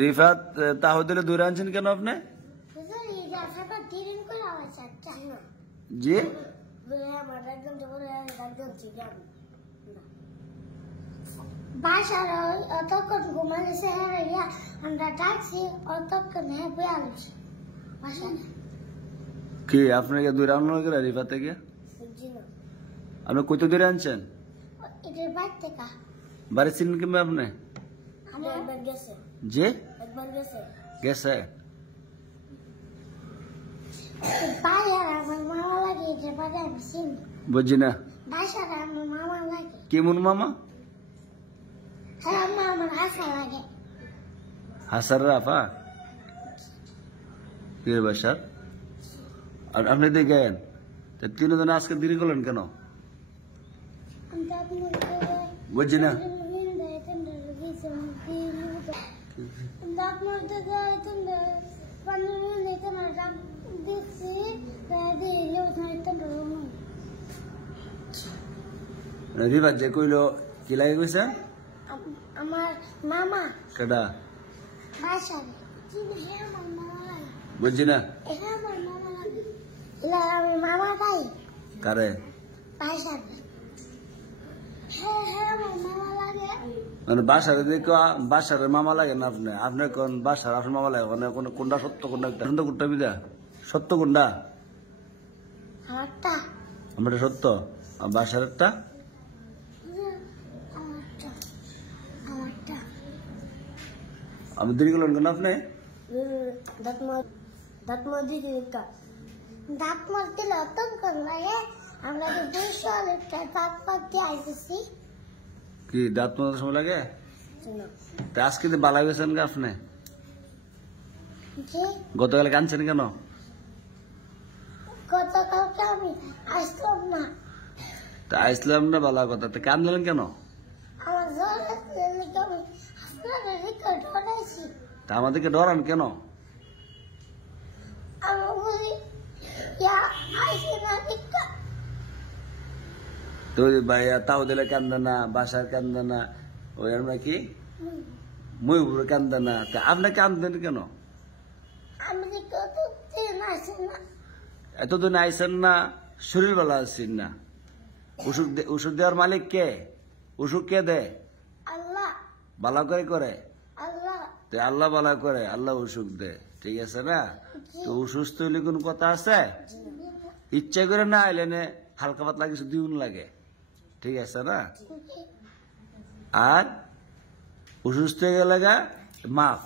রিফাত তাহলে দূরে আনছেন কেন আপনি? জি বাসার অতক্ষণ ঘুমাইছে আমরা ডাকছি অতক্ষণ কি আপনাকে দূরে আনলো গেল রিফাত থেকে? আপনি কত দূরে আনছেন? বাড়ি চিনেন কিংবা আপনি? জি গেছে বুঝছি না কেমন মামা? হাসার রাফা পীর বাসার। আর আপনি দেখেন তিনজন আজকে দেরি করলেন কেন? বুঝছি না রিফাত যে কইলো কি লাগে কইছে? আমার মামা কেডা? বুঝছি না আমি মামা তাই কারে মানে বাসার বাসার মামা লাগে না আপনি? আপনি কোন বাসার আপনার মামা লাগে? মানে কোনটা সত্য কোনটা কোনটা বিদা সত্য কোনটা? আমার সত্য আর বাসার একটা আমি দেরি করলেন কেন আপনি? দাঁত মারতে অতক্ষণ লাগে আমরা দাঁত মারতে আইতেছি। কি দাঁত মারার সময় লাগে? আজকে বালা গেছেন গা আপনি? গতকাল কানছেন কেন? গতকালকে আমি আসলাম না। তা আসলাম না বালা কথা, তা কানলেন কেন? আমার জ্বর আমি তা আমাদেরকে ডরান কেন? তো ভাইয়া তাও দিলে কান্দে না, বাসার কান্দে না, ওই আমরা কি ময়ূর কান্দে না, তা আপনি কান্দেন কেন? এতদিন আইসেন না, শরীর বেলা আসছেন না। ওষুধ দেওয়ার মালিক কে? ওষুধ কে দেয়? আল্লাহ বালা করে করে আল্লাহ আল্লাহ বালা করে, আল্লাহ অসুখ দেয়, ঠিক আছে না? তো অসুস্থ হইলে কোন কথা আছে? ইচ্ছা করে না আইলে হালকা পাতলা কিছু দিউন লাগে, ঠিক আছে না? আর অসুস্থ হয়ে গেলে মাফ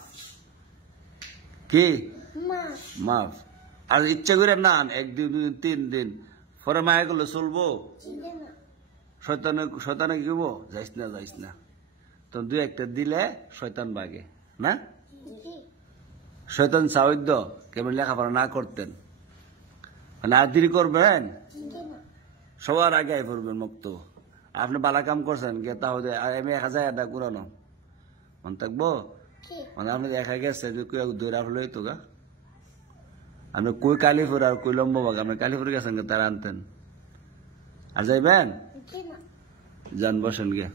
কি মাফ। আর ইচ্ছা করে না একদিন দুদিন 3 দিন পরে মায়া করলে চলবো? শয়তানে কি হবো? যাইস না তো 2-1টা দিলে শয়তান বাগে না? শয়তান সাউদ্দ কেমন লেখাপড়া না করতেন মানে আর দেরি করবেন, সবার আগে আই পড়বেন মুক্ত। আপনি বালা কাম করছেন গে তাহলে আমি 1000 কুরানো মন থাকবো মানে আপনি দেখা গেছে যে দৌড়া হলো তো গা আপনি কই কালীপুর আর কই লম্ববাগ, আপনি কালীপুর গেছেন তারা আনতেন আর যাইবেন যান বসেন গে।